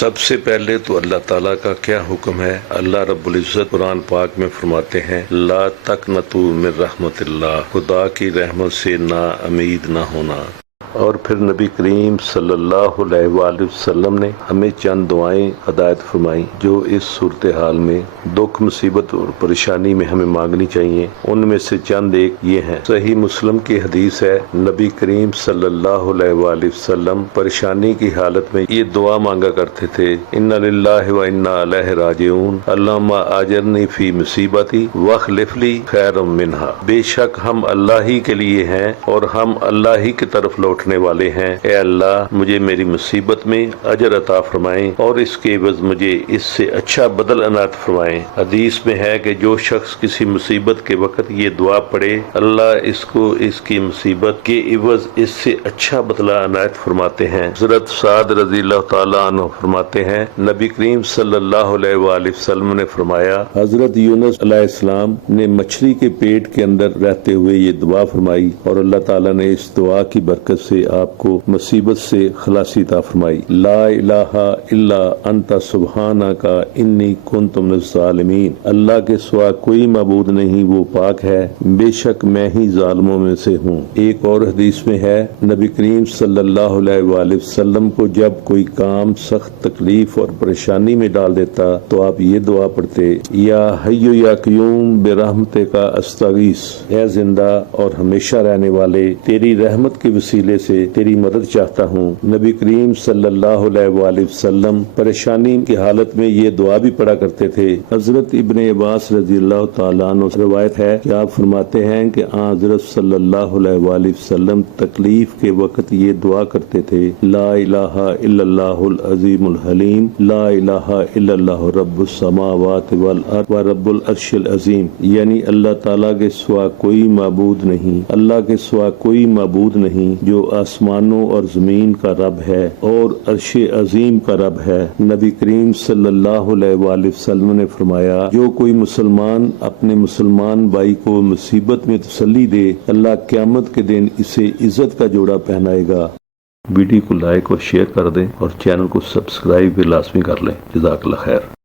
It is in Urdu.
سب سے پہلے تو اللہ تعالیٰ کا کیا حکم ہے؟ اللہ رب العزت قرآن پاک میں فرماتے ہیں لا تقنطوا من رحمت اللہ، خدا کی رحمت سے نا امید نہ ہونا۔ اور پھر نبی کریم صلی اللہ علیہ وآلہ وسلم نے ہمیں چند دعائیں ہدایت فرمائیں جو اس صورتحال میں دکھ مصیبت اور پریشانی میں ہمیں مانگنی چاہیے۔ ان میں سے چند ایک یہ ہیں۔ صحیح مسلم کی حدیث ہے، نبی کریم صلی اللہ علیہ وآلہ وسلم پریشانی کی حالت میں یہ دعا مانگا کرتے تھے، انا للہ و انا الیہ راجعون، اللہم اجرنی فی مصیبتی واخلف لی خیرا منہا۔ بے شک ہم اللہ ہی کے لیے ہیں اور ہم اللہ ہی کی طرف لوٹنے والے ہیں۔ اے اللہ مجھے میری مصیبت میں اجر عطا فرمائیں اور اس کے عوض مجھے اس سے اچھا بدل عنایت فرمائیں۔ حدیث میں ہے کہ جو شخص کسی مصیبت کے وقت یہ دعا پڑھے، اللہ اس کو اس کی مصیبت کے عوض اس سے اچھا بدلہ عنایت فرماتے ہیں۔ حضرت سعد رضی اللہ تعالیٰ عنہ فرماتے ہیں، نبی کریم صلی اللہ علیہ وآلہ وسلم نے فرمایا، حضرت یونس علیہ السلام نے مچھلی کے پیٹ کے اندر رہتے ہوئے یہ دعا فرمائی اور اللہ تعالیٰ نے اس دعا کی برکت سے آپ کو مصیبت سے خلاصی عطا فرمائی۔ لا الہ الا انت سبحانک انی کنت من الظالمین، اللہ کے سوا کوئی معبود نہیں، وہ پاک ہے، بے شک میں ہی ظالموں میں سے ہوں۔ ایک اور حدیث میں ہے، نبی کریم صلی اللہ علیہ وآلہ وسلم کو جب کوئی کام سخت تکلیف اور پریشانی میں ڈال دیتا تو آپ یہ دعا پڑھتے، یا حی یا قیوم برحمتک استغیث، اے زندہ اور ہمیشہ رہنے والے، تیری رحمت کے وسیلے سے تیری مدد چاہتا ہوں۔ نبی کریم صلی اللہ علیہ وآلہ وسلم پریشانی کی حالت میں یہ دعا بھی پڑھا کرتے تھے۔ حضرت ابن عباس رضی اللہ تعالیٰ عنہ سے روایت ہے کہ آپ فرماتے ہیں کہ حضرت صلی اللہ علیہ وآلہ وسلم تکلیف کے وقت یہ دعا کرتے تھے، لا الہ الا اللہ العظیم الحلیم، لا الہ الا اللہ رب السماوات والارض و رب العرش العظیم، یعنی اللہ تعالیٰ کے سوا کوئی معبود نہیں، اللہ کے سوا کوئی معبود نہیں جو آسمانوں اور زمین کا رب ہے اور عرش عظیم کا رب ہے۔ نبی کریم صلی اللہ علیہ وآلہ وسلم نے فرمایا، جو کوئی مسلمان اپنے مسلمان بھائی کو مصیبت میں تسلی دے، اللہ قیامت کے دن اسے عزت کا جوڑا پہنائے گا۔ ویڈیو کو لائک اور شیئر کر دیں اور چینل کو سبسکرائب بھی لازمی کر لیں۔ جزاک اللہ خیر۔